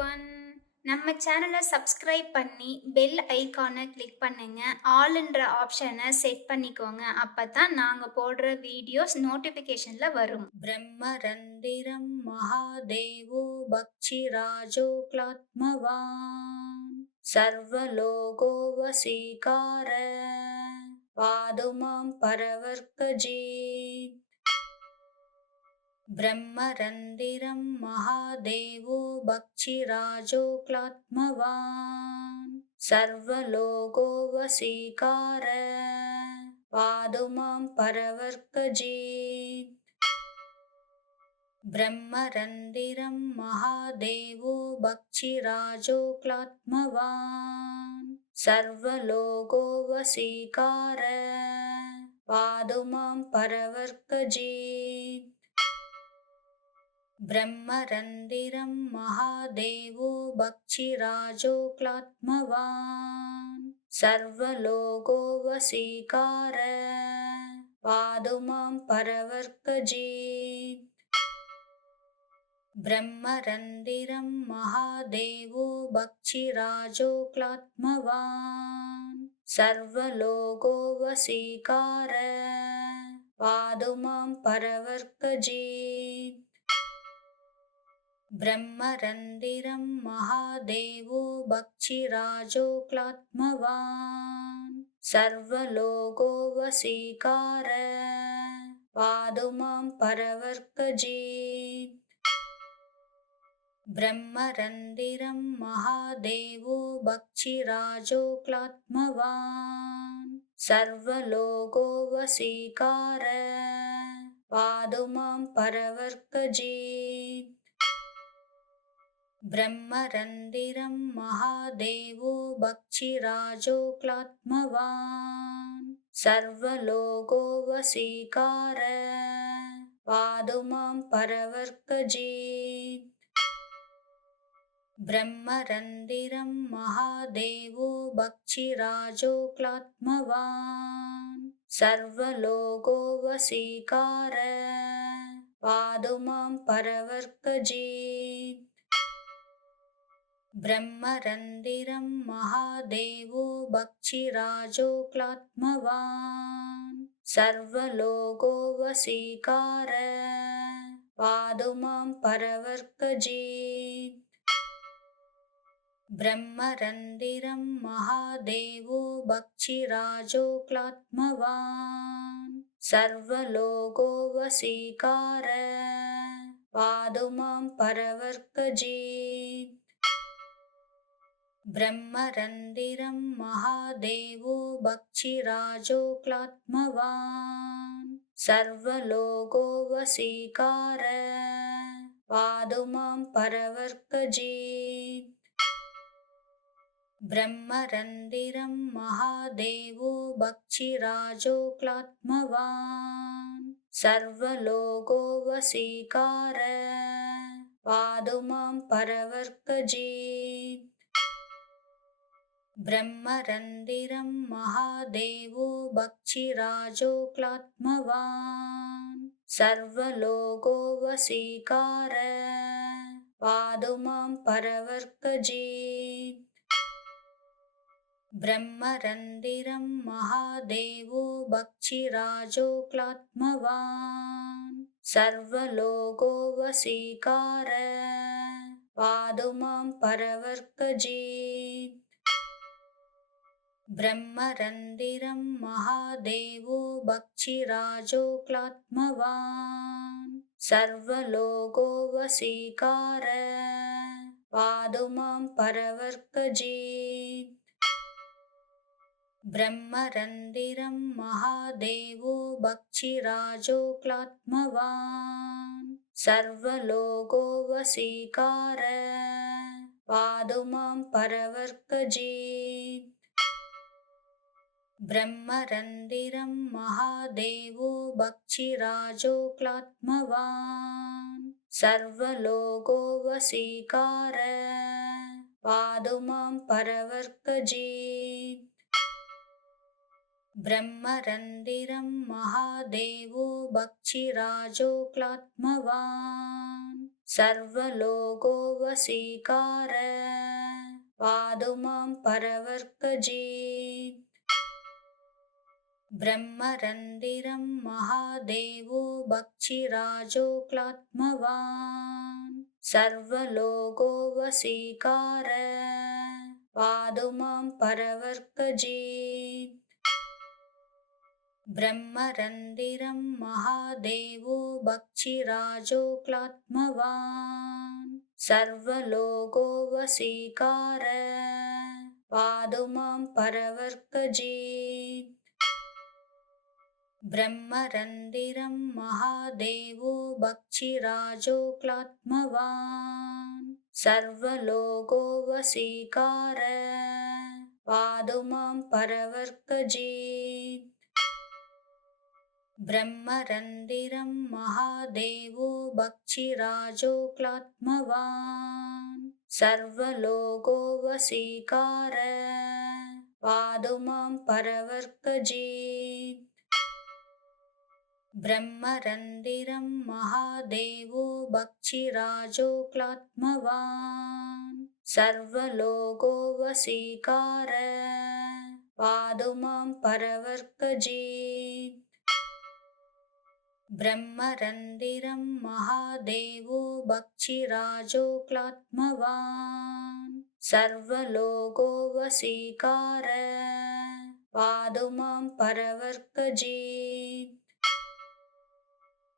Everyone. நம்ம சேனல subscribe பண்ணி bell ஐகானை கிளிக் பண்ணுங்க. ஆல்ன்ற ஆப்ஷனை செட் பண்ணிக்கோங்க. அப்பதான் நாங்க போடுற வீடியோஸ் நோட்டிஃபிகேஷன்ல வரும். பிரம்மரந்திரம் மகாதேவோ பக்ஷிராஜோ க்ளாத்மவான் சர்வலோகோ வசீகார பாதுமாம் பரவர்க்கஜீத். ब्रह्मरन्दिरं महादेवो भक्षिराजो क्लात्मवान् सर्वलोको वसीकार पातु मां परवर्कजीत्. ब्रह्मरन्दिरं महादेवो भक्षिराजो क्लात्मवान् सर्वलोको वसीकार पातु मां परवर्कजीत्. ब्रह्मरन्दिरं महादेवो भक्षिराजो क्लात्मवान् सर्वलोको वसीकार पातु मां परवर्कजीत्. ब्रह्मरन्दिरं महादेवो भक्षिराजो क्लात्मवान् सर्वलोको वसीकार पातु मां परवर्कजीत्. ब्रह्मरन्दिरं महादेवो भक्षिराजो क्लात्मवान् सर्वलोको वसीकार पातु मां परवर्कजीत्. ब्रह्मरन्दिरं महादेवो भक्षिराजो क्लात्मवान् सर्वलोको वसीकार पातु मां परवर्कजीत्. ब्रह्मरन्दिरं महादेवो भक्षिराजो क्लात्मवान् सर्वलोको वसीकार पातु मां परवर्कजीत्. ब्रह्मरन्दिरं महादेवो भक्षिराजो क्लात्मवान् सर्वलोको वसीकार पातु मां परवर्कजीत्. ब्रह्मरन्दिरं महादेवो भक्षिराजो क्लात्मवान् सर्वलोको वसीकार पातु मां परवर्कजीत्. ब्रह्मरन्दिरं महादेवो भक्षिराजो क्लात्मवान् सर्वलोको वसीकार पातु मां परवर्कजीत्. ब्रह्मरन्दिरं महादेवो भक्षिराजो क्लात्मवान् सर्वलोको वसीकार पातु मां परवर्कजीत्. ब्रह्मरन्दिरं महादेवो भक्षिराजो क्लात्मवान् सर्वलोको वसीकार पातु मां परवर्कजीत्. ब्रह्मरन्दिरं महादेवो भक्षिराजो क्लात्मवान् सर्वलोको वसीकार पातु मां परवर्कजीत्. ब्रह्मरन्दिरं महादेवो भक्षिराजो क्लात्मवान् सर्वलोको वसीकार पातु मां परवर्कजीत्. ब्रह्मरन्दिरं महादेवो भक्षिराजो क्लात्मवान् सर्वलोको वसीकार पातु मां परवर्कजीत्. ब्रह्मरन्दिरं महादेवो भक्षिराजो क्लात्मवान् सर्वलोको वसीकार पातु मां परवर्कजीत्. ब्रह्मरन्दिरं महादेवो भक्षिराजो क्लात्मवान् सर्वलोको वसीकार पातु मां परवर्कजीत्. ब्रह्मरन्दिरं महादेवो भक्षिराजो क्लात्मवान् सर्वलोको वशीकार पादुमां परवर्तयेत्। ब्रह्मरन्दिरं महादेवो भक्षिराजो क्लात्मवान् सर्वलोको वशीकार पादुमां परवर्तयेत्। ब्रह्मरन्दिरं महादेवो भक्षिराजो क्लात्मवान् सर्वलोको वशीकार पादुमां परवर्तयेत्। ब्रह्मरन्दिरं महादेवो भक्षिराजो क्लात्मवान् सर्वलोको वशीकार पादुमां परवर्तयेत्। ब्रह्मरन्दिरं महादेवो भक्षिराजो क्लात्मवान् सर्वलोको वशीकार पादुमां परवर्तयेत्। ब्रह्मरन्दिरं महादेवो भक्षिराजो क्लात्मवान् सर्वलोको वशीकार पादुमां परवर्तयेत्। ब्रह्मरन्दिरं महादेवो भक्षिराजो क्लात्मवान् सर्वलोको वशीकार पादुमां परवर्तयेत्।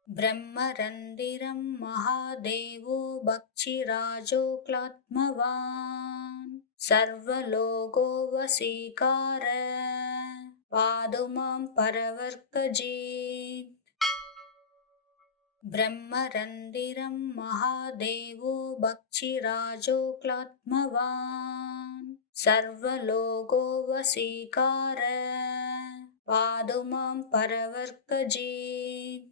ब्रह्मरन्दिरं महादेवो भक्षिराजो क्लात्मवान् सर्वलोको वशीकार पादुमां परवर्तयेत्। ब्रह्मरन्दिरं महादेवो भक्षिराजो क्लात्मवान् सर्वलोको वशीकार पादुमां परवर्तयेत्।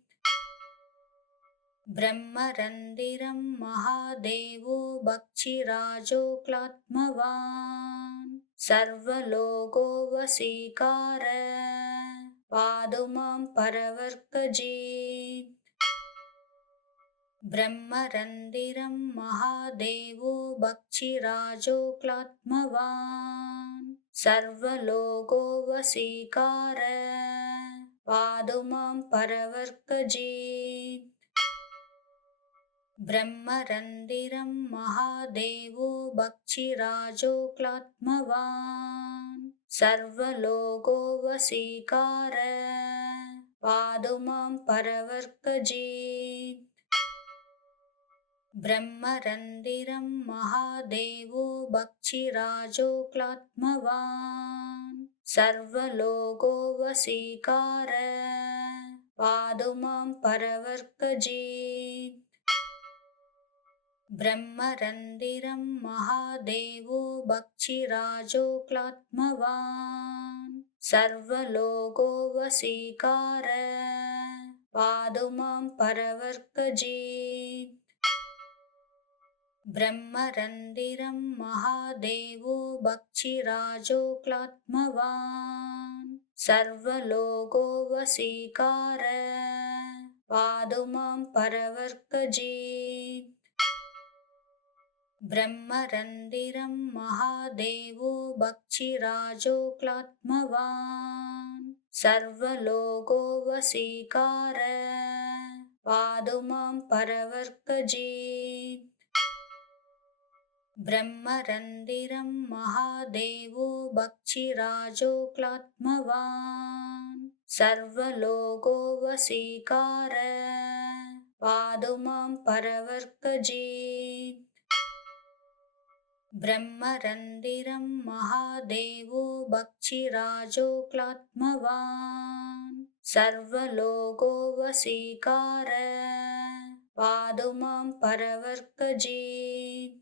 ब्रह्मरन्दिरं महादेवो भक्षिराजो क्लात्मवान् सर्वलोको वशीकार पादुमां परवर्तयेत्। ब्रह्मरन्दिरं महादेवो भक्षिराजो क्लात्मवान् सर्वलोको वशीकार पादुमां परवर्तयेत्। ब्रह्मरन्दिरं महादेवो भक्षिराजो क्लात्मवान् सर्वलोको वशीकार पादुमां परवर्तयेत्। ब्रह्मरन्दिरं महादेवो भक्षिराजो क्लात्मवान् सर्वलोको वशीकार पादुमां परवर्तयेत्। ब्रह्मरन्दिरं महादेवो भक्षिराजो क्लात्मवान् सर्वलोको वशीकार पादुमां परवर्तयेत्। ब्रह्मरन्दिरं महादेवो भक्षिराजो क्लात्मवान् सर्वलोको वशीकार पादुमां परवर्तयेत्। ब्रह्मरन्दिरं महादेवो भक्षिराजो क्लात्मवान् सर्वलोको वशीकार पादुमां परवर्तयेत्। ब्रह्मरन्दिरं महादेवो भक्षिराजो क्लात्मवान् सर्वलोको वशीकार पादुमां परवर्तयेत्। ब्रह्मरन्दिरं महादेवो भक्षिराजो क्लात्मवान् सर्वलोको वशीकार पादुमां परवर्तयेत्।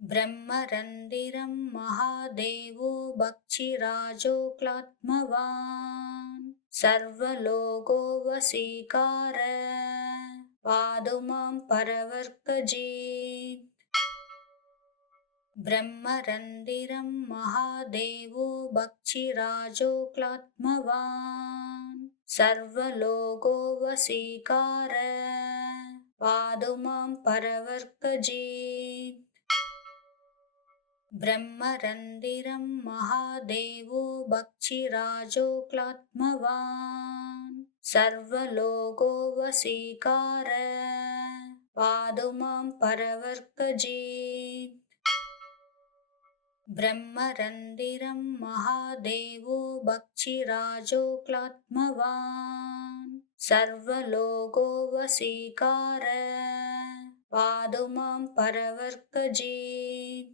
ब्रह्मरन्दिरं महादेवो भक्षिराजो क्लात्मवान् सर्वलोको वशीकार पादुमां परवर्तयेत्। ब्रह्मरन्दिरं महादेवो भक्षिराजो क्लात्मवान् सर्वलोको वशीकार पादुमां परवर्तयेत्। ब्रह्मरन्दिरं महादेवो भक्षिराजो क्लात्मवान् सर्वलोको वशीकार पादुमां परवर्तयेत्। ब्रह्मरन्दिरं महादेवो भक्षिराजो क्लात्मवान् सर्वलोको वशीकार पादुमां परवर्तयेत्।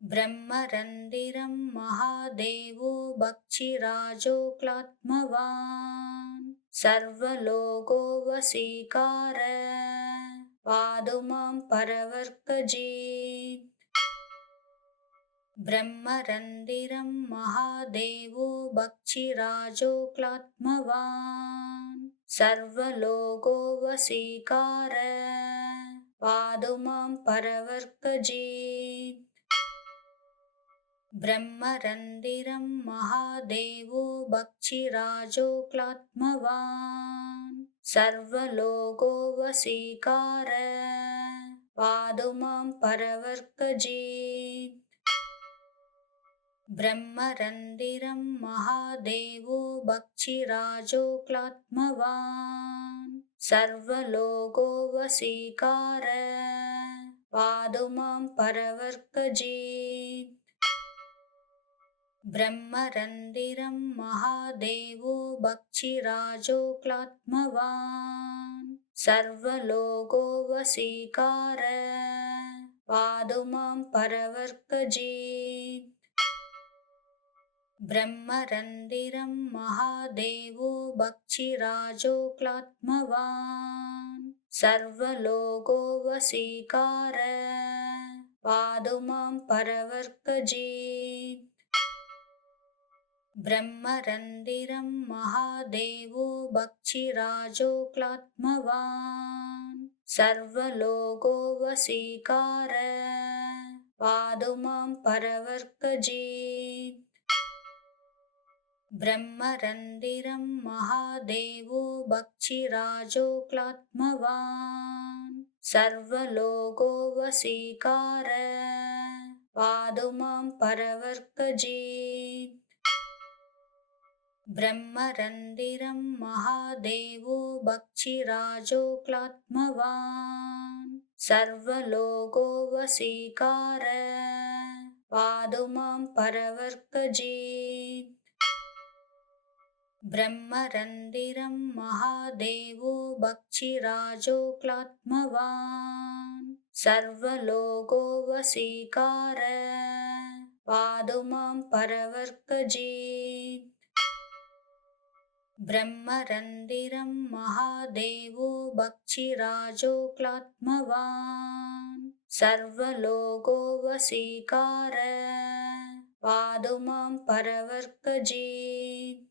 ब्रह्मरन्दिरं महादेवो भक्षिराजो क्लात्मवान् सर्वलोको वशीकार पादुमां परवर्तयेत्। ब्रह्मरन्दिरं महादेवो भक्षिराजो क्लात्मवान् सर्वलोको वशीकार पादुमां परवर्तयेत्। ब्रह्मरन्दिरं महादेवो भक्षिराजो क्लात्मवान् सर्वलोको वशीकार पादुमां परवर्तयेत्। ब्रह्मरन्दिरं महादेवो भक्षिराजो क्लात्मवान् सर्वलोको वशीकार पादुमां परवर्तयेत्। ब्रह्मरन्दिरं महादेवो भक्षिराजो क्लात्मवान् सर्वलोको वशीकार पादुमां परवर्तयेत्। ब्रह्मरन्दिरं महादेवो भक्षिराजो क्लात्मवान् सर्वलोको वशीकार पादुमां परवर्तयेत्। ब्रह्मरन्दिरं महादेवो भक्षिराजो क्लात्मवान् सर्वलोको वशीकार पादुमां परवर्तयेत्। ब्रह्मरन्दिरं महादेवो भक्षिराजो क्लात्मवान् सर्वलोको वशीकार पादुमां परवर्तयेत्। ब्रह्मरन्दिरं महादेवो भक्षिराजो क्लात्मवान् सर्वलोको वशीकार पादुमां परवर्तयेत्। ब्रह्मरन्दिरं महादेवो भक्षिराजो क्लात्मवान् सर्वलोको वशीकार पादुमां परवर्तयेत्। ब्रह्मरन्दिरं महादेवो भक्षिराजो क्लात्मवान् सर्वलोको वशीकार पादुमां परवर्तयेत्।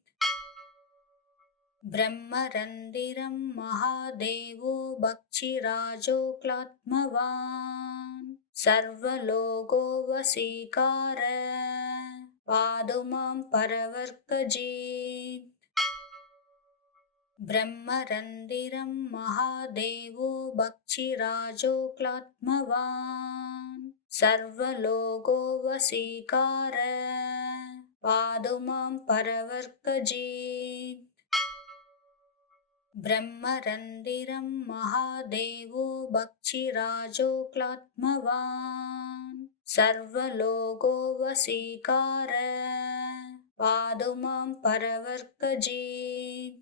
ब्रह्मरन्दिरं महादेवो भक्षिराजो क्लात्मवान् सर्वलोको वशीकार पादुमां परवर्तयेत्। ब्रह्मरन्दिरं महादेवो भक्षिराजो क्लात्मवान् सर्वलोको वशीकार पादुमां परवर्तयेत्। ब्रह्मरन्दिरं महादेवो भक्षिराजो क्लात्मवान् सर्वलोको वशीकार पादुमां परवर्तयेत्।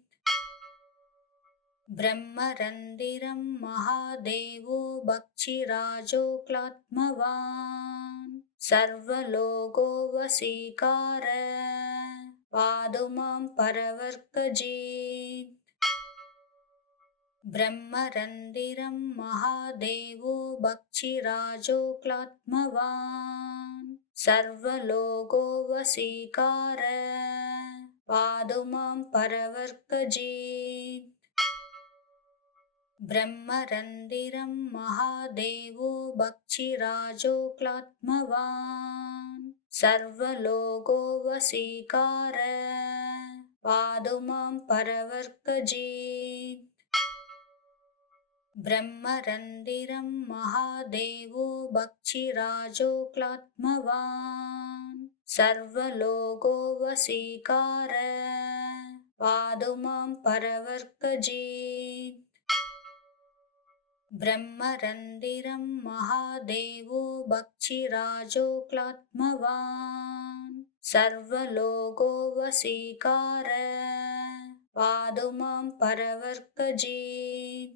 ब्रह्मरन्दिरं महादेवो भक्षिराजो क्लात्मवान् सर्वलोको वशीकार पादुमां परवर्तयेत्। ब्रह्मरन्दिरं महादेवो भक्षिराजो क्लात्मवान् सर्वलोको वशीकार पादुमां परवर्तयेत्। ब्रह्मरन्दिरं महादेवो भक्षिराजो क्लात्मवान् सर्वलोको वशीकार पातु मां परवर्कजित् ब्रह्मरन्दिरं महादेवो भक्षिराजो क्लात्मवान् सर्वलोको वशीकार पातु मां परवर्कजित् ब्रह्मरन्दिरं महादेवो भक्षिराजो क्लात्मवान् सर्वलोको वशीकार पातु मां परवर्कजित्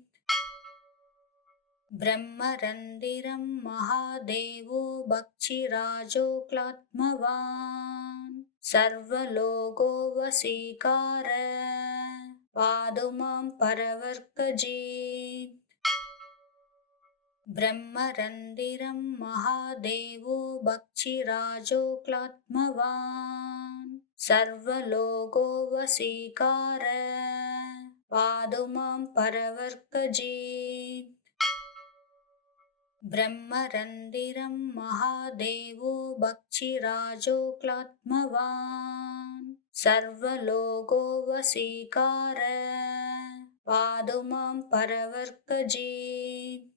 ब्रह्मरन्दिरं महादेवो भक्षिराजो क्लात्मवान् सर्वलोको वशीकार पातु मां परवर्कजित् ब्रह्मरन्दिरं महादेवो भक्षिराजो क्लात्मवान् सर्वलोको वशीकार पातु मां परवर्कजित् ब्रह्मरन्दिरं महादेवो भक्षिराजो क्लात्मवान् सर्वलोको वशीकार पातु मां परवर्कजित्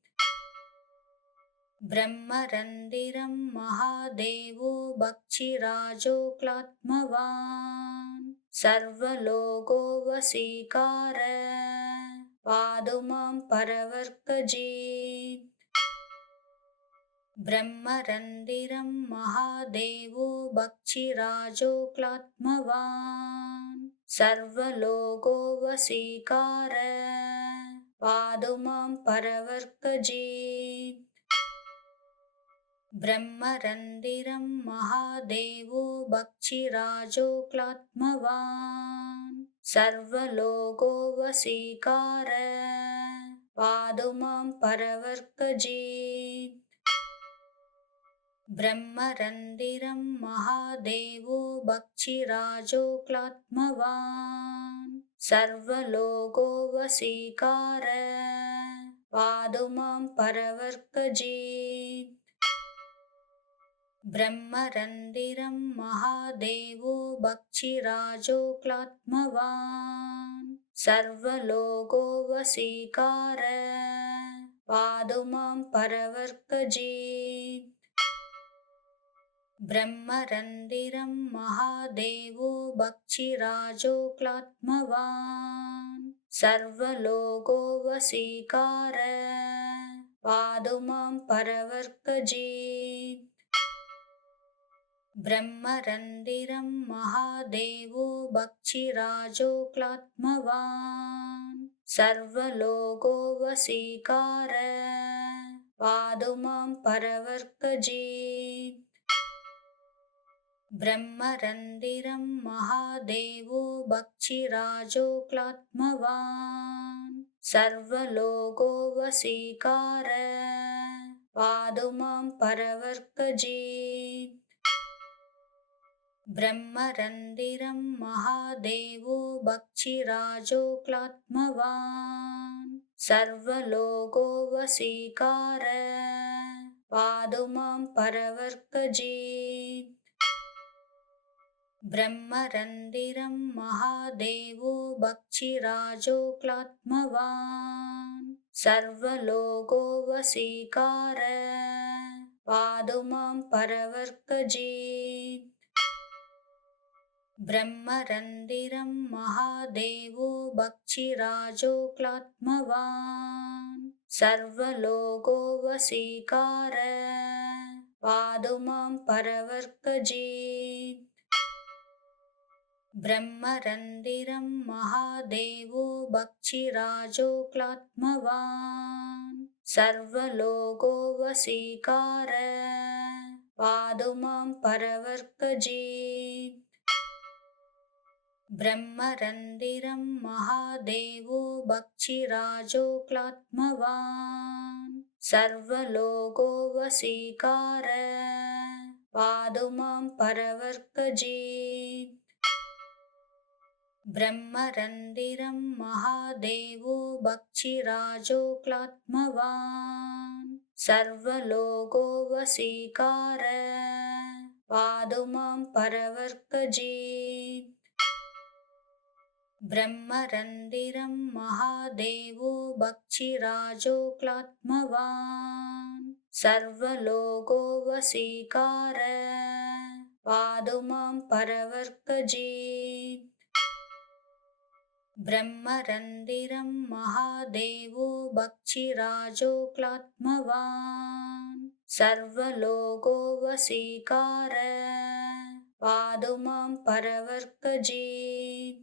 ब्रह्मरन्दिरं महादेवो भक्षिराजो क्लात्मवान् सर्वलोको वशीकार पातु मां परवर्कजित् ब्रह्मरन्दिरं महादेवो भक्षिराजो क्लात्मवान् सर्वलोको वशीकार पातु मां परवर्कजित् ब्रह्मरन्दिरं महादेवो भक्षिराजो क्लात्मवान् सर्वलोको वशीकार पातु मां परवर्कजित् ब्रह्मरन्दिरं महादेवो भक्षिराजो क्लात्मवान् सर्वलोको वशीकार पातु मां परवर्कजित् ब्रह्मरन्दिरं महादेवो भक्षिराजो क्लात्मवान् सर्वलोको वशीकार पातु मां परवर्कजित् ब्रह्मरन्दिरं महादेवो भक्षिराजो क्लात्मवान् सर्वलोको वशीकार पातु मां परवर्कजित् ब्रह्मरन्दिरं महादेवो भक्षिराजो क्लात्मवान् सर्वलोको वशीकार पातु मां परवर्कजित् ब्रह्मरन्दिरं महादेवो भक्षिराजो क्लात्मवान् सर्वलोको वशीकार पातु मां परवर्कजित् ब्रह्मरन्दिरं महादेवो भक्षिराजो क्लात्मवान् सर्वलोको वशीकार पातु मां परवर्कजित् ब्रह्मरन्दिरं महादेवो भक्षिराजो क्लात्मवान् सर्वलोको वशीकार पातु मां परवर्कजित् ब्रह्मरन्दिरं महादेवो भक्षिराजो क्लात्मवान् सर्वलोको वशीकार पातु मां परवर्कजित् ब्रह्मरन्दिरं महादेवो भक्षिराजो क्लात्मवान् सर्वलोको वशीकार पातु मां परवर्कजित् ब्रह्मरन्दिरं महादेवो भक्षिराजो क्लात्मवान् सर्वलोको वशीकार पातु मां परवर्कजित् ब्रह्मरन्दिरं महादेवो भक्षिराजो क्लात्मवान् सर्वलोको वशीकार पादुमां परवर्तयेत्। ब्रह्मरन्दिरं महादेवो भक्षिराजो क्लात्मवान् सर्वलोको वशीकार पादुमां परवर्तयेत्। ब्रह्मरन्दिरं महादेवो भक्षिराजो क्लात्मवान् सर्वलोको वशीकार पादुमां परवर्तयेत्।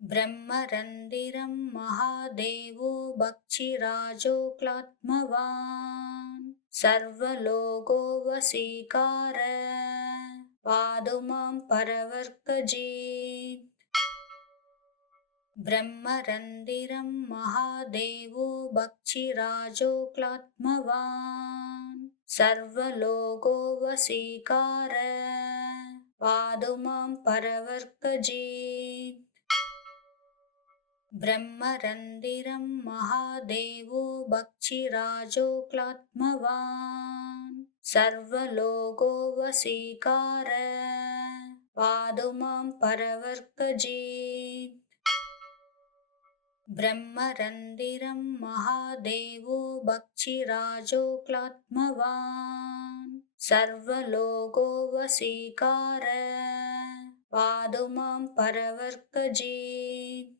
ब्रह्मरन्दिरं महादेवो भक्षिराजो क्लात्मवान् सर्वलोको वशीकार पादुमां परवर्तयेत्। ब्रह्मरन्दिरं महादेवो भक्षिराजो क्लात्मवान् सर्वलोको वशीकार पादुमां परवर्तयेत्। ब्रह्मरन्दिरं महादेवो भक्षिराजो क्लात्मवान् सर्वलोको वशीकार पादुमां परवर्तयेत्। ब्रह्मरन्दिरं महादेवो भक्षिराजो क्लात्मवान् सर्वलोको वशीकार पादुमां परवर्तयेत्।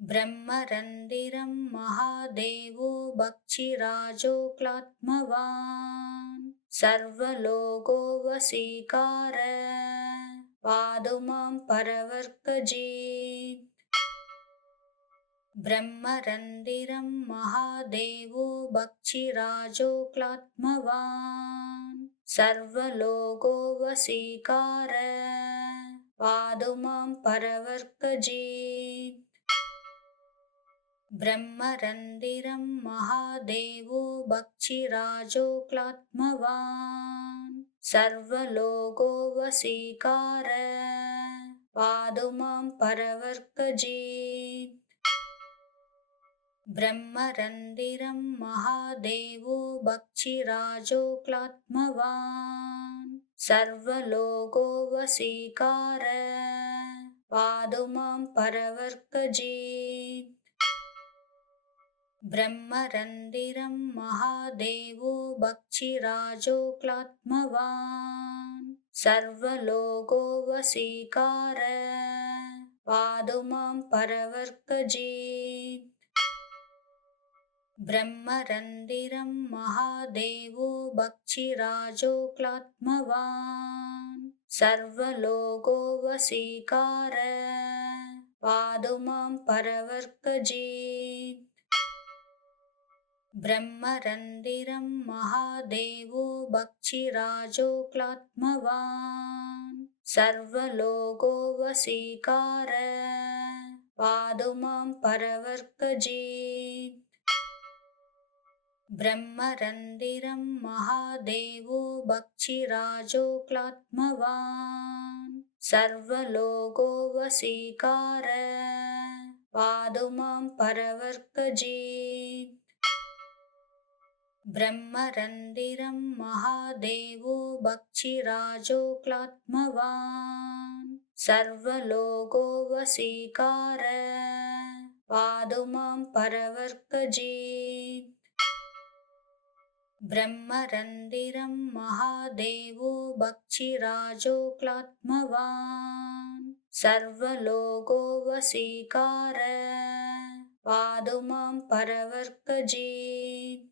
ब्रह्मरन्दिरं महादेवो भक्षिराजो क्लात्मवान् सर्वलोको वशीकार पादुमां परवर्तयेत्। ब्रह्मरन्दिरं महादेवो भक्षिराजो क्लात्मवान् सर्वलोको वशीकार पादुमां परवर्तयेत्। ब्रह्मरन्दिरं महादेवो भक्षिराजो क्लात्मवान् सर्वलोको वशीकार पादुमां परवर्तयेत्। ब्रह्मरन्दिरं महादेवो भक्षिराजो क्लात्मवान् सर्वलोको वशीकार पादुमां परवर्तयेत्। ब्रह्मरन्दिरं महादेवो भक्षिराजो क्लात्मवान् सर्वलोको वशीकार पादुमां परवर्तयेत्। ब्रह्मरन्दिरं महादेवो भक्षिराजो क्लात्मवान् सर्वलोको वशीकार पादुमां परवर्तयेत्। ब्रह्मरन्दिरं महादेवो भक्षिराजो क्लात्मवान् सर्वलोको वशीकार पादुमां परवर्तयेत्। ब्रह्मरन्दिरं महादेवो भक्षिराजो क्लात्मवान् सर्वलोको वशीकार पादुमां परवर्तयेत्। ब्रह्मरन्दिरं महादेवो भक्षिराजो क्लात्मवान् सर्वलोको वशीकार पादुमां परवर्तयेत्। ब्रह्मरन्दिरं महादेवो भक्षिराजो क्लात्मवान् सर्वलोको वशीकार पादुमां परवर्तयेत्।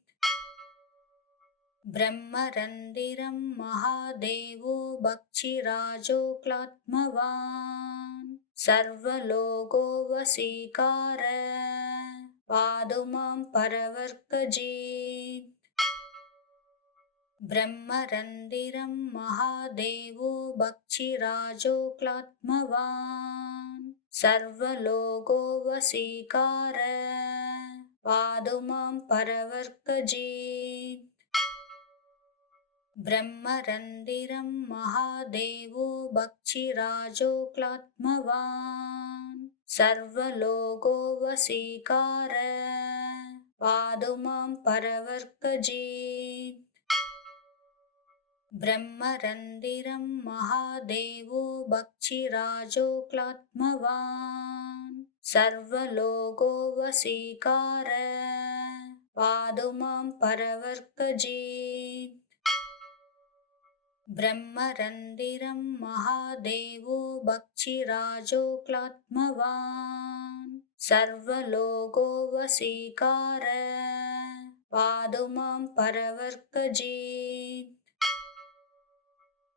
ब्रह्मरन्दिरं महादेवो भक्षिराजो क्लात्मवान् सर्वलोको वशीकार पादुमां परवर्तयेत्। ब्रह्मरन्दिरं महादेवो भक्षिराजो क्लात्मवान् सर्वलोको वशीकार पादुमां परवर्तयेत्। ब्रह्मरन्दिरं महादेवो भक्षिराजो क्लात्मवान् सर्वलोको वशीकार पादुमां परवर्तयेत् ब्रह्मरन्दिरं महादेवो भक्षिराजो क्लात्मवान् सर्वलोको वशीकार पादुमां परवर्तयेत् ब्रह्मरन्दिरं महादेवो भक्षिराजो क्लात्मवान् सर्वलोको वशीकार पादुमां परवर्तयेत्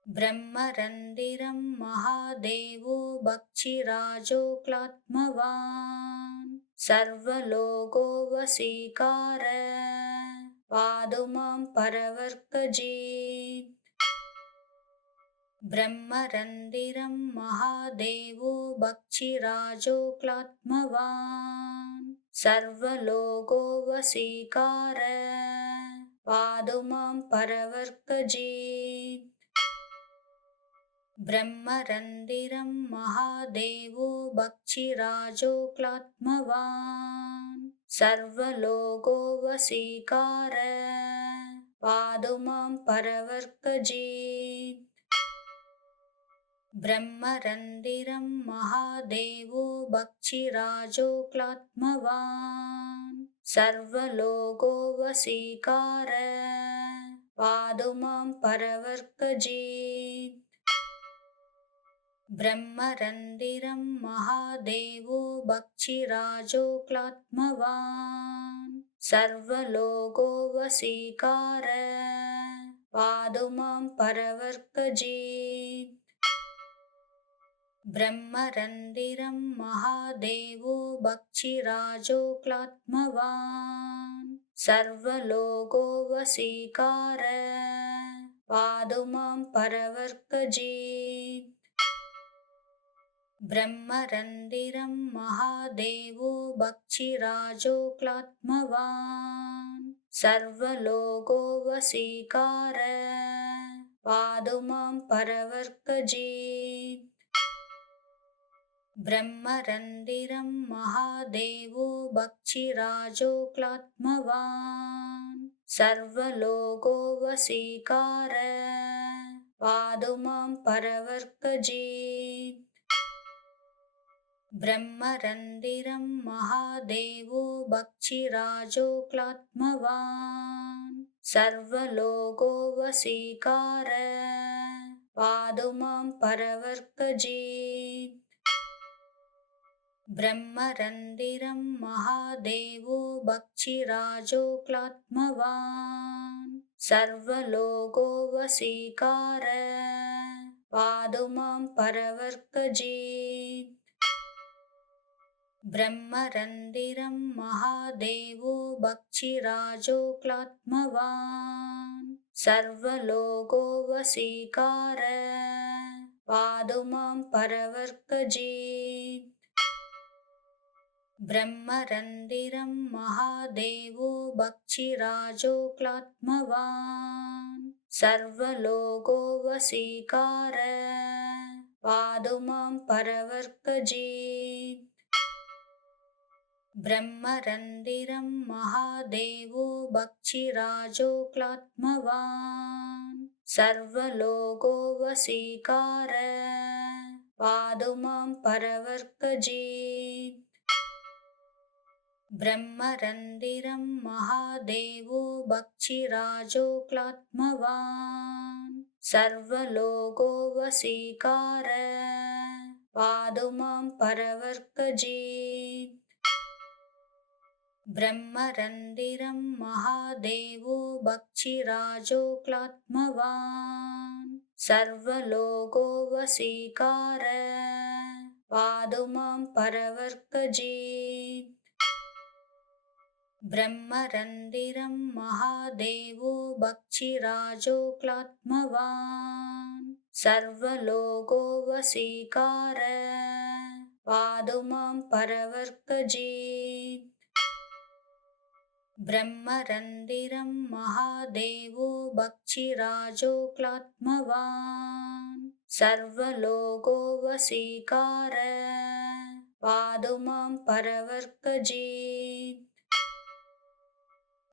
ब्रह्मरन्दिरं महादेवो भक्षिराजो क्लात्मवान् सर्वलोको वशीकार पादुमां परवर्तयेत् ब्रह्मरन्दिरं महादेवो भक्षिराजो क्लात्मवान् सर्वलोको वशीकार पादुमां परवर्तयेत् ब्रह्मरन्दिरं महादेवो भक्षिराजो क्लात्मवान् सर्वलोको वशीकार पादुमां परवर्तयेत् ब्रह्मरन्दिरं महादेवो भक्षिराजो क्लात्मवान् सर्वलोको वशीकार पादुमां परवर्तयेत् ब्रह्मरन्दिरं महादेवो भक्षिराजो क्लात्मवान् सर्वलोको वशीकार पादुमां परवर्तयेत् ब्रह्मरन्दिरं महादेवो भक्षिराजो क्लात्मवान् सर्वलोको वशीकार पादुमां परवर्तयेत् ब्रह्मरन्दिरं महादेवो भक्षिराजो क्लात्मवान् सर्वलोको वशीकार पादुमां परवर्तयेत् ब्रह्मरन्दिरं महादेवो भक्षिराजो क्लात्मवान् सर्वलोको वशीकार पादुमां परवर्तयेत् ब्रह्मरन्दिरं महादेवो भक्षिराजो क्लात्मवान् सर्वलोको वशीकार पादुमां परवर्तयेत् ब्रह्मरन्दिरं महादेवो भक्षिराजो क्लात्मवान् सर्वलोको वशीकार पादुमां परवर्तयेत् ब्रह्मरन्दिरं महादेवो भक्षिराजो क्लात्मवान् सर्वलोको वशीकार पादुमां परवर्तयेत् ब्रह्मरन्दिरं महादेवो भक्षिराजो क्लात्मवान् सर्वलोको वशीकार पादुमां परवर्तयेत् ब्रह्मरन्दिरं महादेवो भक्षिराजो क्लात्मवान् सर्वलोको वशीकार पादुमां परवर्तयेत् ब्रह्मरन्दिरं महादेवो भक्षिराजो क्लात्मवान् सर्वलोको वशीकार पादुमां परवर्तयेत् ब्रह्मरन्दिरं महादेवो भक्षिराजो क्लात्मवान् सर्वलोको वशीकार पादुमां परवर्तयेत् ब्रह्मरन्दिरं महादेवो भक्षिराजो क्लात्मवान् सर्वलोको वशीकार पादुमां परवर्तयेत् ब्रह्मरन्दिरं महादेवो भक्षिराजो क्लात्मवान् सर्वलोको वशीकार पादुमां परवर्तयेत्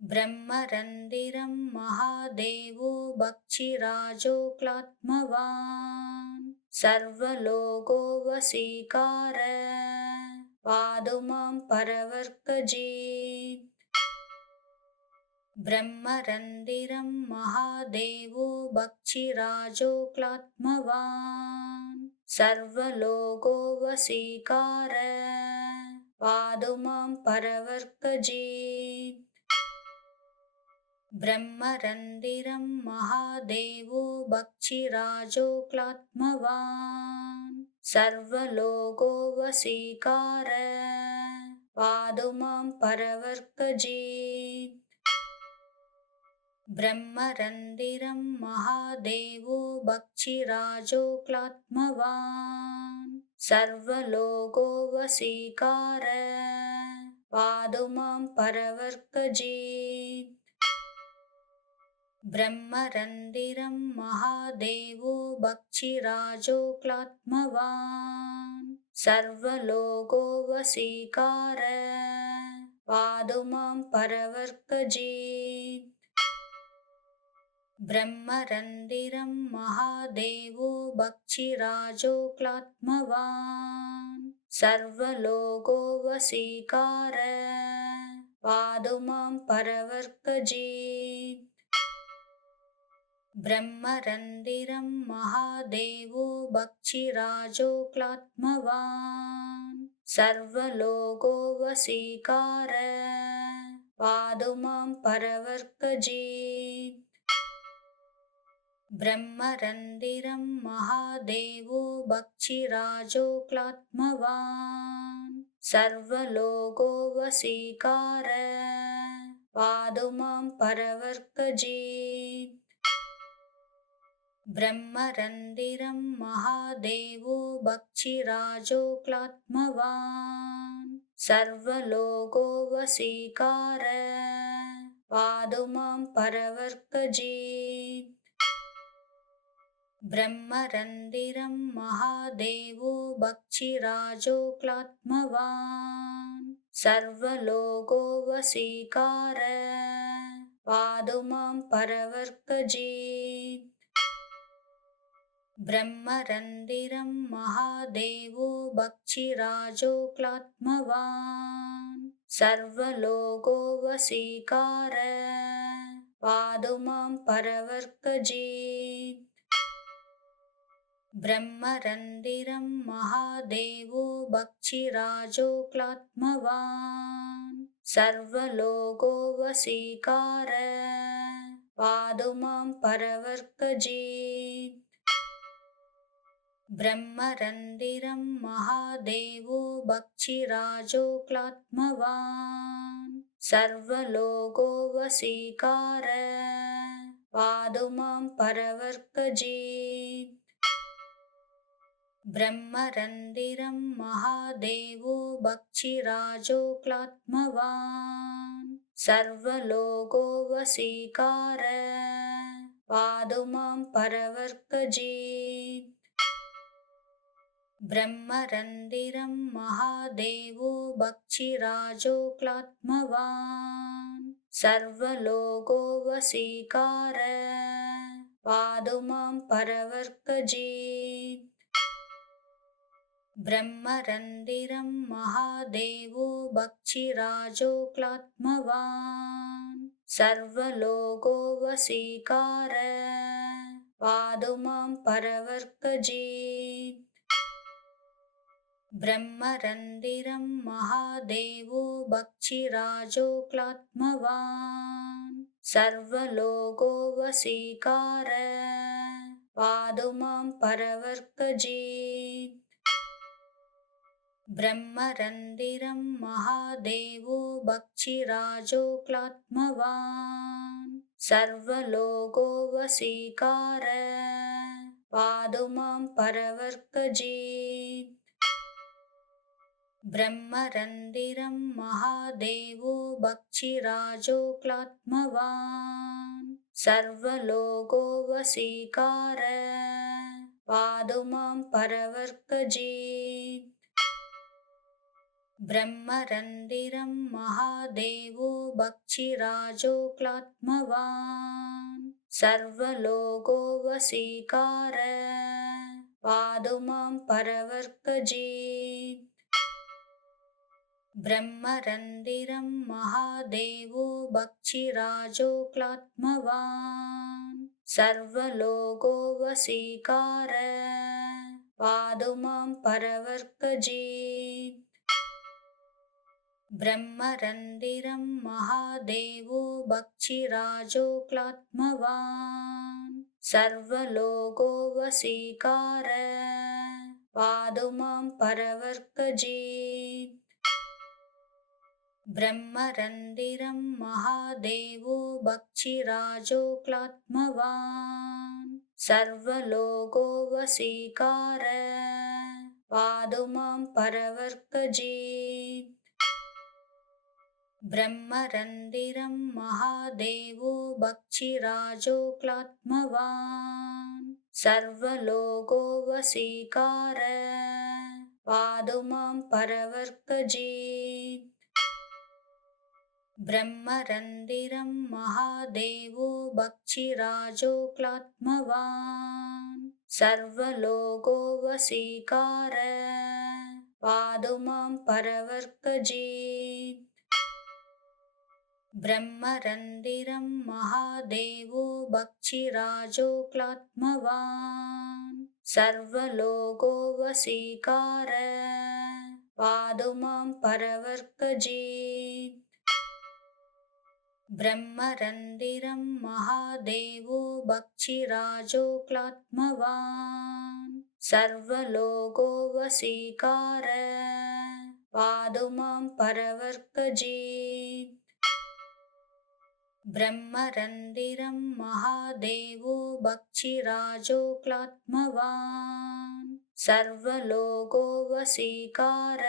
ब्रह्मरन्दिरं महादेवो भक्षिराजो क्लात्मवान् सर्वलोको वशीकार पादुमां परवर्तयेत् ब्रह्मरन्दिरं महादेवो भक्षिराजो क्लात्मवान् सर्वलोको वशीकार पादुमां परवर्तयेत् ब्रह्मरन्दिरं महादेवो भक्षिराजो क्लात्मवान् सर्वलोको वशीकार पादुमां परवर्तयेत् ब्रह्मरन्दिरं महादेवो भक्षिराजो क्लात्मवान् सर्वलोको वशीकार पादुमां परवर्तयेत् ब्रह्मरन्दिरं महादेवो भक्षिराजो क्लात्मवान् सर्वलोको वशीकार पादुमां परवर्तयेत् ब्रह्मरन्दिरं महादेवो भक्षिराजो क्लात्मवान् सर्वलोको वशीकार पादुमां परवर्तयेत् ब्रह्मरन्दिरं महादेवो भक्षिराजो क्लात्मवान् सर्वलोको वशीकार पादुमां परवर्तयेत् ब्रह्मरन्दिरं महादेवो भक्षिराजो क्लात्मवान् सर्वलोको वशीकार पादुमां परवर्तयेत् ब्रह्मरन्दिरं महादेवो भक्षिराजो क्लात्मवान् सर्वलोको वशीकार पादुमां परवर्तयेत् ब्रह्मरन्दिरं महादेवो भक्षिराजो क्लात्मवान् सर्वलोको वशीकार पादुमां परवर्तयेत् ब्रह्मरन्दिरं महादेवो भक्षिराजो क्लात्मवान् सर्वलोको वशीकार पादुमां परवर्तयेत् ब्रह्मरन्दिरं महादेवो भक्षिराजो क्लात्मवान् सर्वलोको वशीकार पादुमां परवर्तयेत् ब्रह्मरन्दिरं महादेवो भक्षिराजो क्लात्मवान् सर्वलोको वशीकार पादुमां परवर्तयेत् ब्रह्मरन्दिरं महादेवो भक्षिराजो क्लात्मवान् सर्वलोको वशीकार पादुमां परवर्तयेत् ब्रह्मरन्दिरं महादेवो भक्षिराजो क्लात्मवान् सर्वलोको वशीकार पादुमां परवर्तयेत् ब्रह्मरन्दिरं महादेवो भक्षिराजो क्लात्मवान् सर्वलोको वशीकार पादुमां परवर्तयेत् ब्रह्मरन्दिरं महादेवो भक्षिराजो क्लात्मवान् सर्वलोको वशीकार पादुमां परवर्तयेत् ब्रह्मरन्दिरं महादेवो भक्षिराजो क्लात्मवान् सर्वलोको वशीकार पादुमां परवर्तयेत् ब्रह्मरन्दिरं महादेवो भक्षिराजो क्लात्मवान् सर्वलोको वशीकार पादुमां परवर्तयेत् ब्रह्मरन्दिरं महादेवो भक्षिराजो क्लात्मवान् सर्वलोको वशीकार पादुमां परवर्तयेत् ब्रह्मरन्दिरं महादेवो भक्षिराजो क्लात्मवान् सर्वलोको वशीकार पादुमां परवर्तयेत् ब्रह्मरन्दिरं महादेवो भक्षिराजो क्लात्मवान् सर्वलोको वशीकार पादुमां परवर्तयेत् ब्रह्मरन्दिरं महादेवो भक्षिराजो क्लात्मवान् सर्वलोको वशीकार पादुमां परवर्तयेत् ब्रह्मरन्दिरं महादेवो भक्षिराजो क्लात्मवान् सर्वलोको वशीकार पादुमां परवर्तयेत् ब्रह्मरन्दिरं महादेवो भक्षिराजो क्लात्मवान् सर्वलोको वशीकार पादुमां परवर्तयेत् ब्रह्मरन्दिरं महादेवो भक्षिराजो क्लात्मवान् सर्वलोको वशीकार पादुमां परवर्तयेत् ब्रह्मरन्दिरं महादेवो भक्षिराजो क्लात्मवान् सर्वलोको वशीकार पादुमां परवर्तयेत् ब्रह्मरन्दिरं महादेवो भक्षिराजो क्लात्मवान् सर्वलोको वशीकार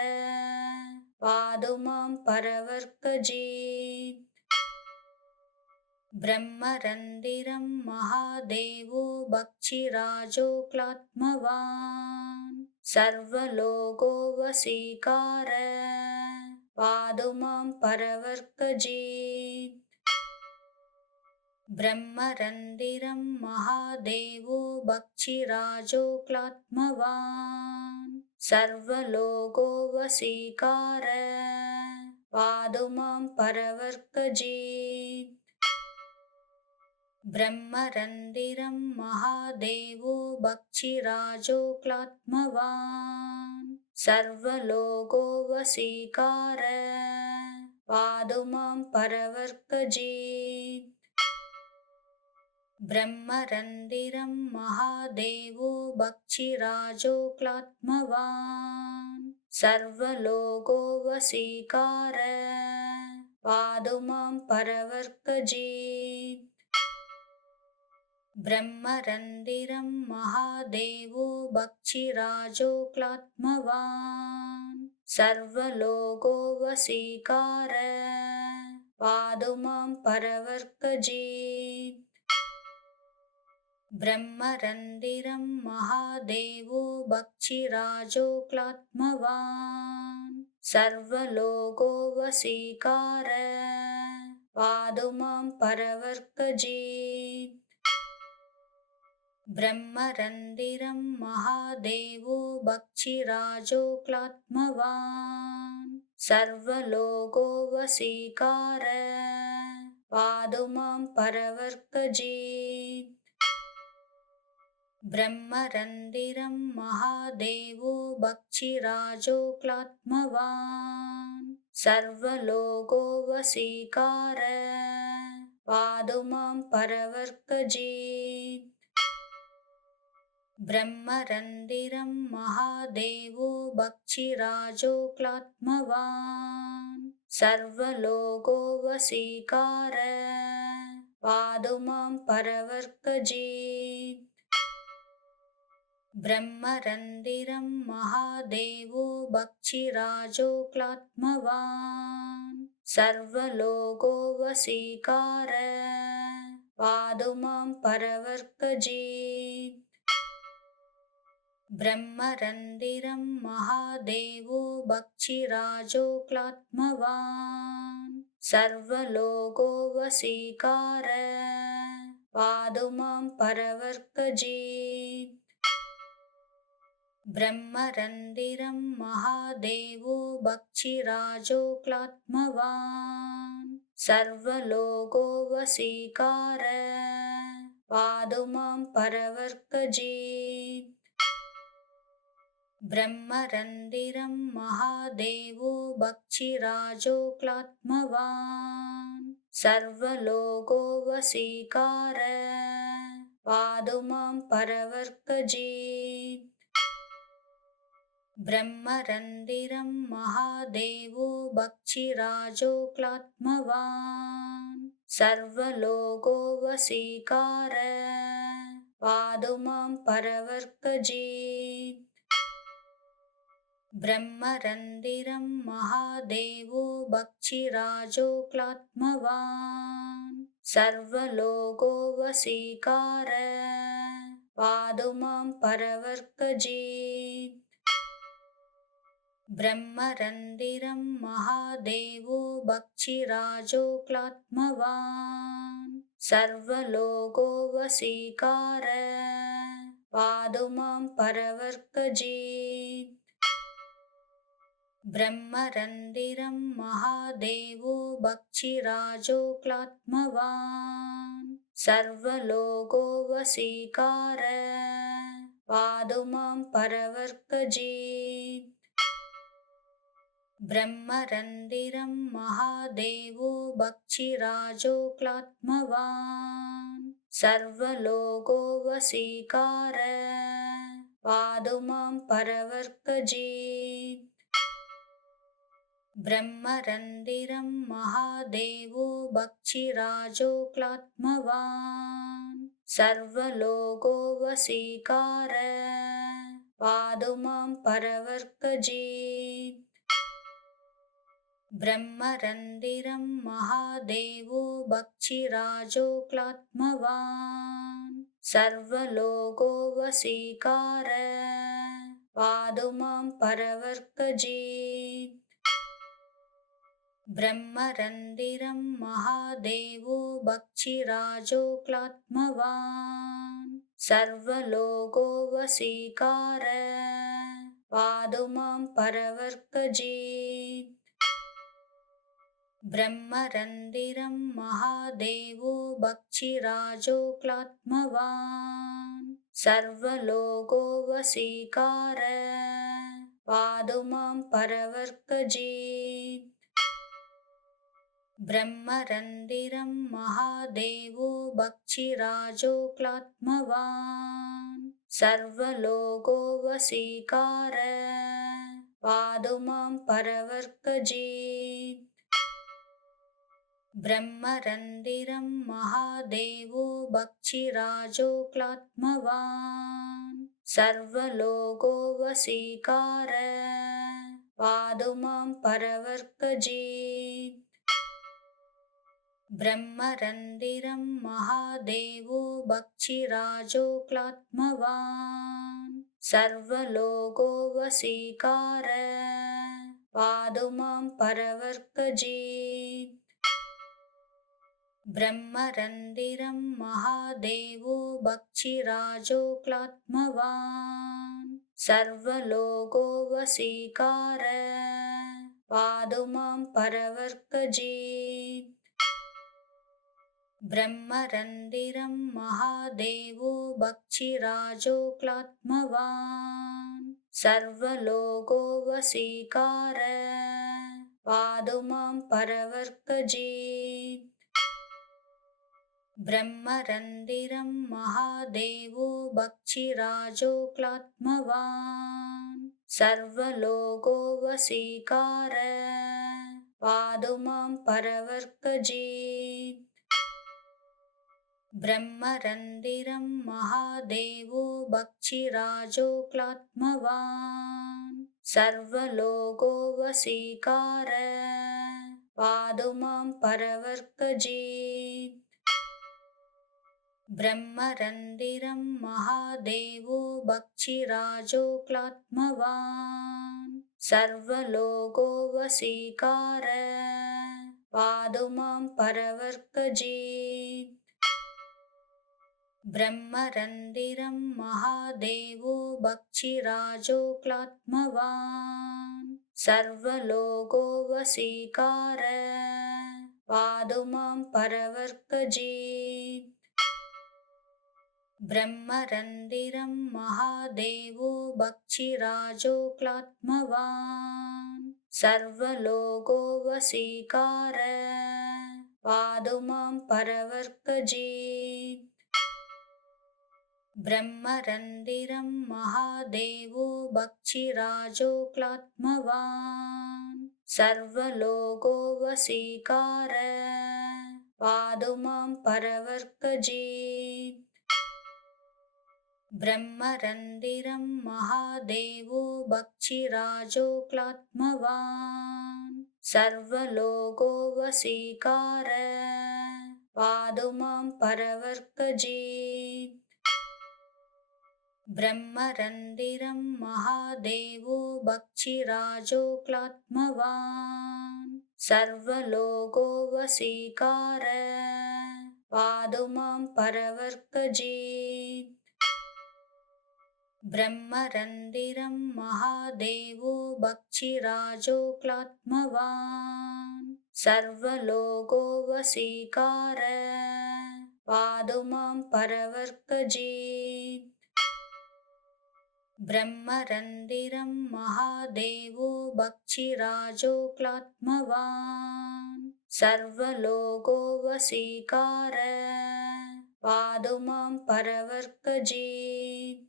पादुमां परवर्तयेत् ब्रह्मरन्दिरं महादेवो भक्षिराजो क्लात्मवान् सर्वलोको वशीकार पादुमां परवर्तयेत् ब्रह्मरन्दिरं महादेवो भक्षिराजो क्लात्मवान् सर्वलोको वशीकार पादुमां परवर्तयेत् ब्रह्मरन्दिरं महादेवो भक्षिराजो क्लात्मवान् सर्वलोको वशीकार पादुमां परवर्तयेत् ब्रह्मरन्दिरं महादेवो भक्षिराजो क्लात्मवान् सर्वलोको वशीकार पादुमां परवर्तयेत् ब्रह्मरन्दिरं महादेवो भक्षिराजो क्लात्मवान् सर्वलोको वशीकार पादुमां परवर्तयेत् ब्रह्मरन्दिरं महादेवो भक्षिराजो क्लात्मवान् सर्वलोको वशीकार पादुमां परवर्तयेत् ब्रह्मरन्दिरं महादेवो भक्षिराजो क्लात्मवान् सर्वलोको वशीकार पादुमां परवर्तयेत् ब्रह्मरन्दिरं महादेवो भक्षिराजो क्लात्मवान् सर्वलोको वशीकार पादुमां परवर्तयेत् ब्रह्मरन्दिरं महादेवो भक्षिराजो क्लात्मवान् सर्वलोको वशीकार पादुमां परवर्तयेत् ब्रह्मरन्दिरं महादेवो भक्षिराजो क्लात्मवान् सर्वलोको वशीकार पादुमां परवर्तयेत् ब्रह्मरन्दिरं महादेवो भक्षिराजो क्लात्मवान् सर्वलोको वशीकार पादुमां परवर्तयेत् ब्रह्मरन्दिरं महादेवो भक्षिराजो क्लात्मवान् सर्वलोको वशीकार पादुमां परवर्तयेत् ब्रह्मरन्दिरं महादेवो भक्षिराजो क्लात्मवान् सर्वलोको वशीकार पादुमां परवर्तयेत् ब्रह्मरन्दिरं महादेवो भक्षिराजो क्लात्मवान् सर्वलोको वशीकार पादुमां परवर्तयेत् ब्रह्मरन्दिरं महादेवो भक्षिराजो क्लात्मवान् सर्वलोको वशीकार पादुमां परवर्तयेत् ब्रह्मरन्दिरं महादेवो भक्षिराजो क्लात्मवान् सर्वलोको वशीकार पादुमां परवर्तयेत् ब्रह्मरन्दिरं महादेवो भक्षिराजो क्लात्मवान् सर्वलोको वशीकार पादुमां परवर्तयेत् ब्रह्मरन्दिरं महादेवो भक्षिराजो क्लात्मवान् सर्वलोको वशीकार पादुमां परवर्तयेत् ब्रह्मरन्दिरं महादेवो भक्षिराजो क्लात्मवान् सर्वलोको वशीकार पादुमां परवर्तयेत् ब्रह्मरन्दिरं महादेवो भक्षिराजो क्लात्मवान् सर्वलोको वशीकार पादुमां परवर्तयेत् ब्रह्मरन्दिरं महादेवो भक्षिराजो क्लात्मवान् सर्वलोको वशीकार पादुमां परवर्तयेत् ब्रह्मरन्दिरं महादेवो भक्षिराजो क्लात्मवान् सर्वलोको वशीकार पादुमां परवर्तयेत् ब्रह्मरन्दिरं महादेवो भक्षिराजो क्लात्मवान् सर्वलोको वशीकार पादुमां परवर्तयेत् ब्रह्मरन्दिरं महादेवो भक्षिराजो क्लात्मवान् सर्वलोको वशीकार पादुमां परवर्तयेत् ब्रह्मरन्दिरं महादेवो भक्षिराजो क्लात्मवान् सर्वलोको वशीकार पादुमां परवर्तयेत् ब्रह्मरन्दिरं महादेवो भक्षिराजो क्लात्मवान् सर्वलोको वशीकार पादुमां परवर्तयेत् ब्रह्मरन्दिरं महादेवो भक्षिराजो क्लात्मवान् सर्वलोको वशीकार पादुमां परवर्तयेत् ब्रह्मरन्दिरं महादेवो भक्षिराजो क्लात्मवान् सर्वलोको वशीकार पादुमां परवर्तयेत् ब्रह्मरन्दिरं महादेवो भक्षिराजो क्लात्मवान् सर्वलोको वशीकार पादुमां परवर्तयेत् ब्रह्मरन्दिरं महादेवो भक्षिराजो क्लात्मवान् सर्वलोको वशीकार पादुमां परवर्तयेत् ब्रह्मरन्दिरं महादेवो भक्षिराजो क्लात्मवान् सर्वलोको वशीकार पादुमां परवर्तयेत् ब्रह्मरन्दिरं महादेवो भक्षिराजो क्लात्मवान् सर्वलोको वशीकार पादुमां परवर्तयेत् ब्रह्मरन्दिरं महादेवो भक्षिराजो क्लात्मवान् सर्वलोको वशीकार पादुमां परवर्तयेत् ब्रह्मरन्दिरं महादेवो भक्षिराजो क्लात्मवान् सर्वलोको वशीकार पादुमां परवर्तयेत् ब्रह्मरन्दिरं महादेवो भक्षिराजो क्लात्मवान् सर्वलोको वशीकार पादुमां परवर्तयेत् ब्रह्मरन्दिरं महादेवो भक्षिराजो क्लात्मवान् सर्वलोको वशीकार पादुमां परवर्तयेत् ब्रह्मरन्दिरं महादेवो भक्षिराजो क्लात्मवान् सर्वलोको वशीकार पादुमां परवर्तयेत्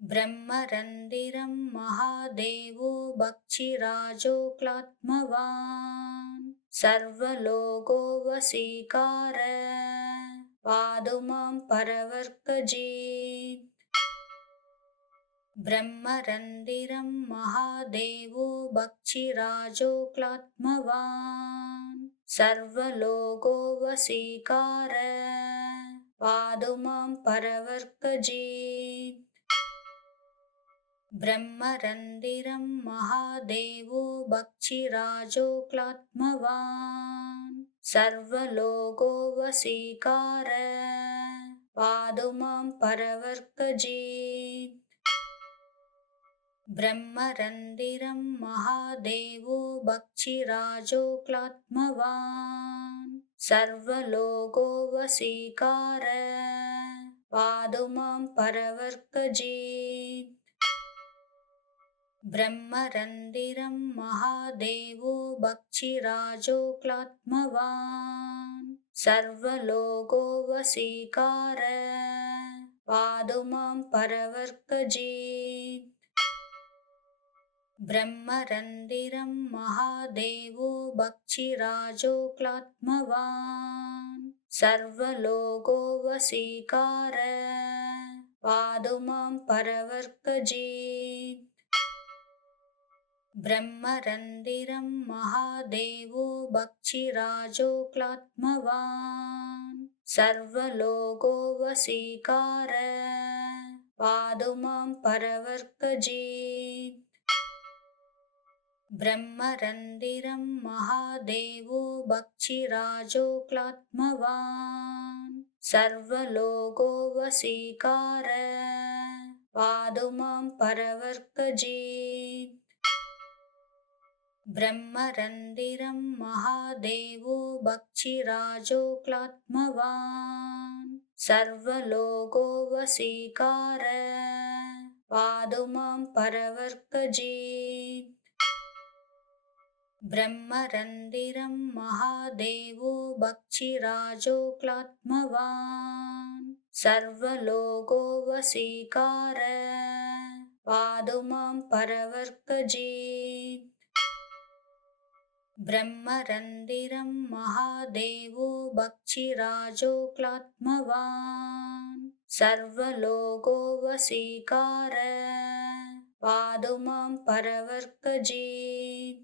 ब्रह्मरन्दिरं महादेवो भक्षिराजो क्लात्मवान् सर्वलोको वशीकार पादुमां परवर्तयेत् ब्रह्मरन्दिरं महादेवो भक्षिराजो क्लात्मवान् सर्वलोको वशीकार पादुमां परवर्तयेत् ब्रह्मरन्दिरं महादेवो भक्षिराजो क्लात्मवान् सर्वलोको वशीकार पादुमां परवर्तयेत् ब्रह्मरन्दिरं महादेवो भक्षिराजो क्लात्मवान् सर्वलोको वशीकार पादुमां परवर्तयेत् ब्रह्मरन्दिरं महादेवो भक्षिराजो क्लात्मवान् सर्वलोको वशीकार पादुमां परवर्तयेत् ब्रह्मरन्दिरं महादेवो भक्षिराजो क्लात्मवान् सर्वलोको वशीकार पादुमां परवर्तयेत् ब्रह्मरन्दिरं महादेवो भक्षिराजो क्लात्मवान् सर्वलोको वशीकार पादुमां परवर्तयेत् ब्रह्मरन्दिरं महादेवो भक्षिराजो क्लात्मवान् सर्वलोको वशीकार पादुमां परवर्तयेत् ब्रह्मरन्दिरं महादेवो भक्षिराजो क्लात्मवान् सर्वलोको वशीकार पादुमां परवर्तयेत् ब्रह्मरन्दिरं महादेवो भक्षिराजो क्लात्मवान् सर्वलोको वशीकार पादुमां परवर्तयेत् ब्रह्मरन्दिरं महादेवो भक्षिराजो क्लात्मवान् सर्वलोको वशीकार पादुमां परवर्तयेत्।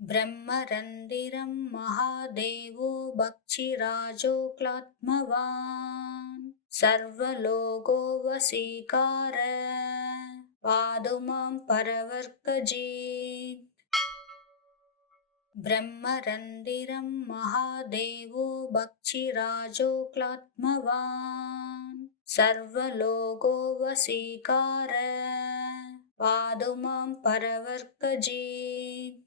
ब्रह्मरन्दिरं महादेवो भक्षिराजो क्लात्मवान् सर्वलोको वशीकार पादुमां परवर्तयेत्। ब्रह्मरन्दिरं महादेवो भक्षिराजो क्लात्मवान् सर्वलोको वशीकार पादुमां परवर्तयेत्।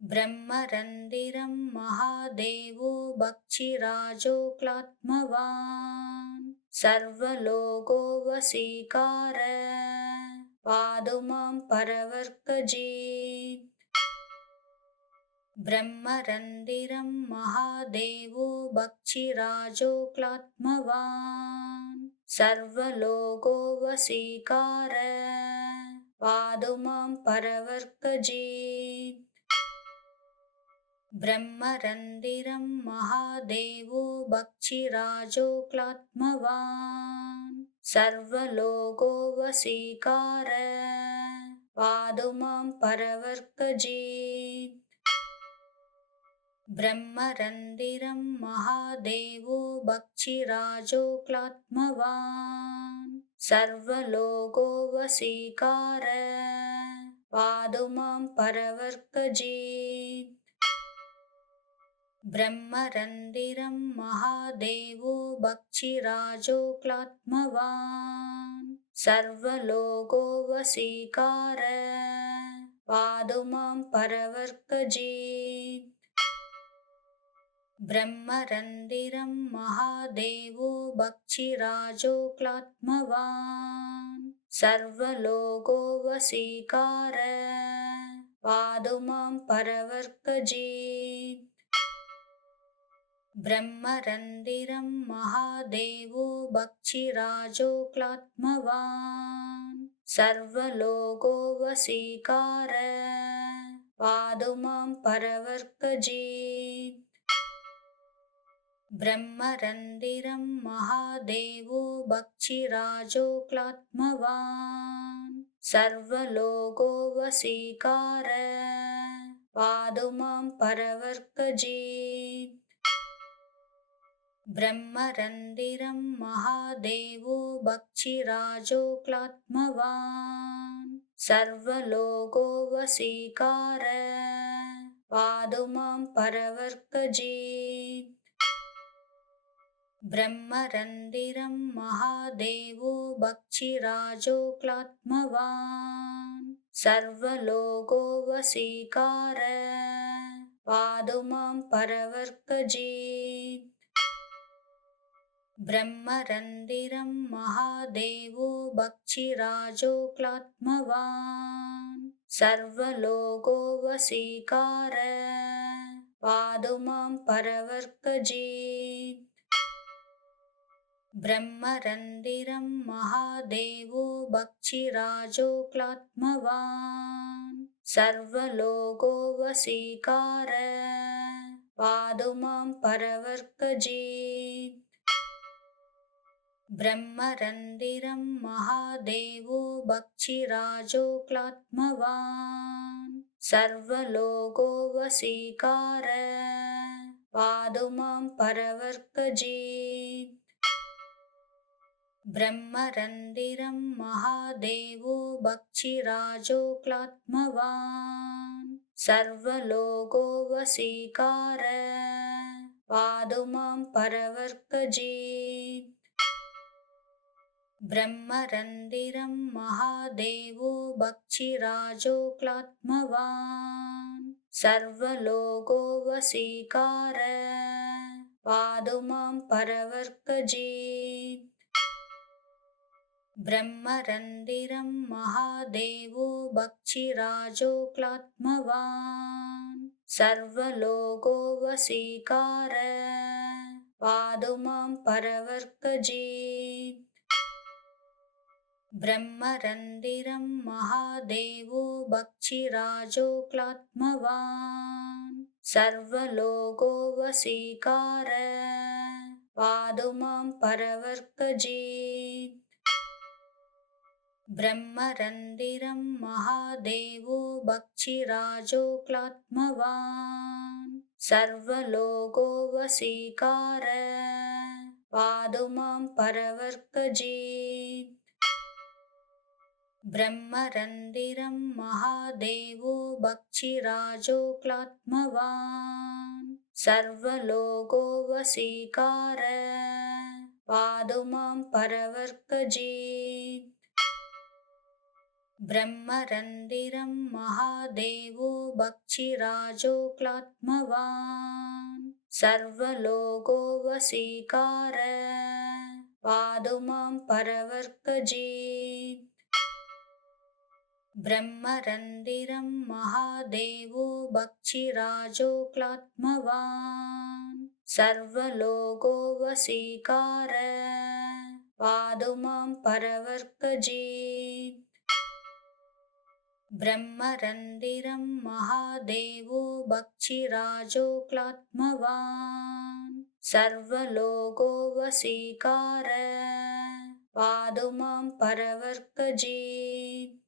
ब्रह्मरन्दिरं महादेवो भक्षिराजो क्लात्मवान् सर्वलोको वशीकार पादुमां परवर्तयेत्। ब्रह्मरन्दिरं महादेवो भक्षिराजो क्लात्मवान् सर्वलोको वशीकार पादुमां परवर्तयेत्। ब्रह्मरन्दिरं महादेवो भक्षिराजो क्लात्मवान् सर्वलोको वशीकार पादुमां परवर्तयेत्। ब्रह्मरन्दिरं महादेवो भक्षिराजो क्लात्मवान् सर्वलोको वशीकार पादुमां परवर्तयेत्। ब्रह्मरन्दिरं महादेवो भक्षिराजो क्लात्मवान् सर्वलोको वशीकार पादुमां परवर्तयेत्। ब्रह्मरन्दिरं महादेवो भक्षिराजो क्लात्मवान् सर्वलोको वशीकार पादुमां परवर्तयेत्। ब्रह्मरन्दिरं महादेवो भक्षिराजो क्लात्मवान् सर्वलोको वशीकार पादुमां परवर्तयेत्। ब्रह्मरन्दिरं महादेवो भक्षिराजो क्लात्मवान् सर्वलोको वशीकार पादुमां परवर्तयेत्। ब्रह्मरन्दिरं महादेवो भक्षिराजो क्लात्मवान् सर्वलोको वशीकार पादुमां परवर्तयेत्। ब्रह्मरन्दिरं महादेवो भक्षिराजो क्लात्मवान् सर्वलोको वशीकार पादुमां परवर्तयेत्। ब्रह्मरन्दिरं महादेवो भक्षिराजो क्लात्मवान् सर्वलोको वशीकार पादुमां परवर्तयेत्। ब्रह्मरन्दिरं महादेवो भक्षिराजो क्लात्मवान् सर्वलोको वशीकार पादुमां परवर्तयेत्। ब्रह्मरन्दिरं महादेवो भक्षिराजो क्लात्मवान् सर्वलोको वशीकार पादुमां परवर्तयेत्। ब्रह्मरन्दिरं महादेवो भक्षिराजो क्लात्मवान् सर्वलोको वशीकार पादुमां परवर्तयेत्। ब्रह्मरन्दिरं महादेवो भक्षिराजो क्लात्मवान् सर्वलोको वशीकार पादुमां परवर्तयेत्। ब्रह्मरन्दिरं महादेवो भक्षिराजो क्लात्मवान् सर्वलोको वशीकार पादुमां परवर्तयेत्। ब्रह्मरन्दिरं महादेवो भक्षिराजो क्लात्मवान् सर्वलोको वशीकार पातु मां परवर्तयेत्। ब्रह्मरन्दिरं महादेवो भक्षिराजो क्लात्मवान् सर्वलोको वशीकार पातु मां परवर्तयेत्। ब्रह्मरन्दिरं महादेवो भक्षिराजो क्लात्मवान् सर्वलोको वशीकार पातु मां परवर्तयेत्। ब्रह्मरन्दिरं महादेवो भक्षिराजो क्लात्मवान् सर्वलोको वशीकार पातु मां परवर्तयेत्। ब्रह्मरन्दिरं महादेवो भक्षिराजो क्लात्मवान् सर्वलोको वशीकार पातु मां परवर्तयेत्। ब्रह्मरन्दिरं महादेवो भक्षिराजो क्लात्मवान् सर्वलोको वशीकार पातु मां परवर्तयेत्।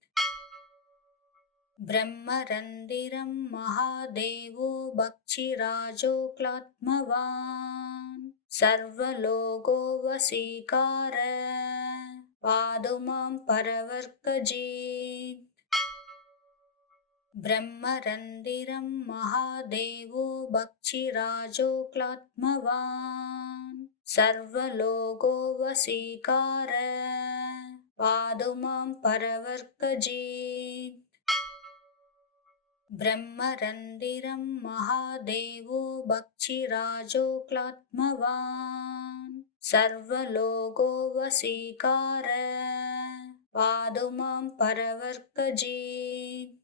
ब्रह्मरन्दिरं महादेवो भक्षिराजो क्लात्मवान् सर्वलोको वशीकार पातु मां परवर्तयेत्। ब्रह्मरन्दिरं महादेवो भक्षिराजो क्लात्मवान् सर्वलोको वशीकार पातु मां परवर्तयेत्। ब्रह्मरन्दिरं महादेवो भक्षिराजो क्लात्मवान् सर्वलोको वशीकार पातु मां परवर्तयेत्।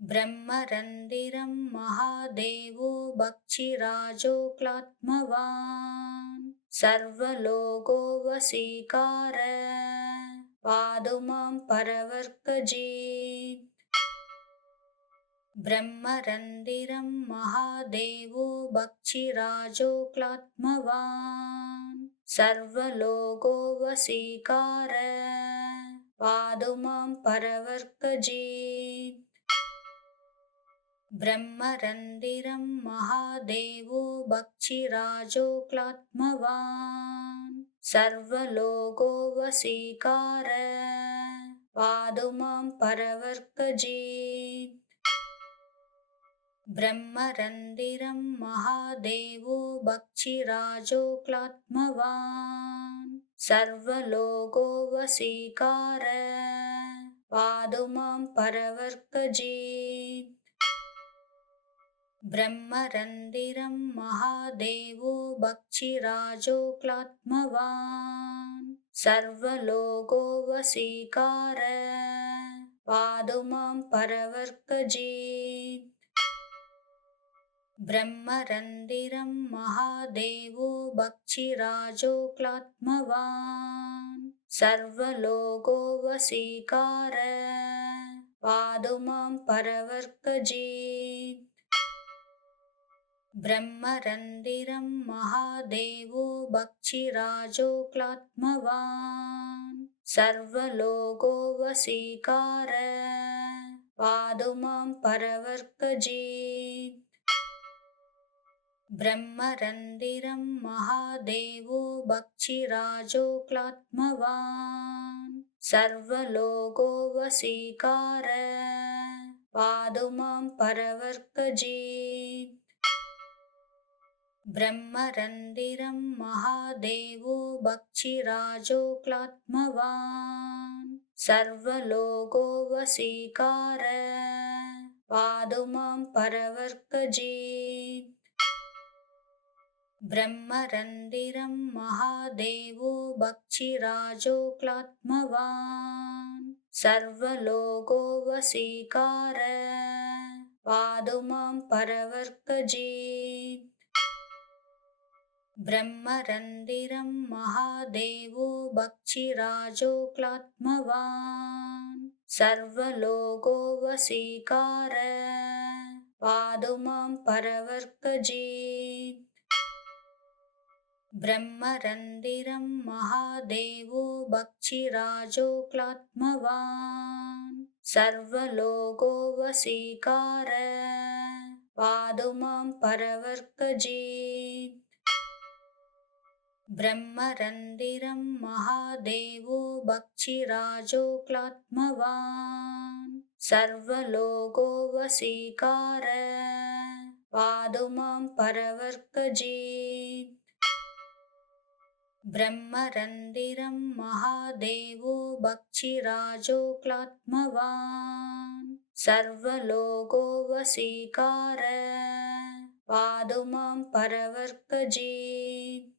ब्रह्मरन्दिरं महादेवो भक्षिराजो क्लात्मवान् सर्वलोको वशीकार पातु मां परवर्तयेत्। ब्रह्मरन्दिरं महादेवो भक्षिराजो क्लात्मवान् सर्वलोको वशीकार पातु मां परवर्तयेत्। ब्रह्मरन्दिरं महादेवो भक्षिराजो क्लात्मवान् सर्वलोको वशीकार पातु मां परवर्तयेत्। ब्रह्मरन्दिरं महादेवो भक्षिराजो क्लात्मवान् सर्वलोको वशीकार पातु मां परवर्तयेत्। ब्रह्मरन्दिरं महादेवो भक्षिराजो क्लात्मवान् सर्वलोको वशीकार पातु मां परवर्तयेत्। ब्रह्मरन्दिरं महादेवो भक्षिराजो क्लात्मवान् सर्वलोको वशीकार पातु मां परवर्तयेत्। ब्रह्मरन्दिरं महादेवो भक्षिराजो क्लात्मवान् सर्वलोको वशीकार पातु मां परवर्तयेत्। ब्रह्मरन्दिरं महादेवो भक्षिराजो क्लात्मवान् सर्वलोको वशीकार पातु मां परवर्तयेत्। ब्रह्मरन्दिरं महादेवो भक्षिराजो क्लात्मवान् सर्वलोको वशीकार पातु मां परवर्तयेत्। ब्रह्मरन्दिरं महादेवो भक्षिराजो क्लात्मवान् सर्वलोको वशीकार पातु मां परवर्तयेत्। ब्रह्मरन्दिरं महादेवो भक्षिराजो क्लात्मवान् सर्वलोको वशीकार पादुमां परवर्कजित् ब्रह्मरन्दिरं महादेवो भक्षिराजो क्लात्मवान् सर्वलोको वशीकार पादुमां परवर्कजित् ब्रह्मरन्दिरं महादेवो भक्षिराजो क्लात्मवान् सर्वलोको वशीकार पादुमां परवर्कजित् ब्रह्मरन्दिरं महादेवो भक्षिराजो क्लात्मवान् सर्वलोको वशीकार पादुमां परवर्कजित्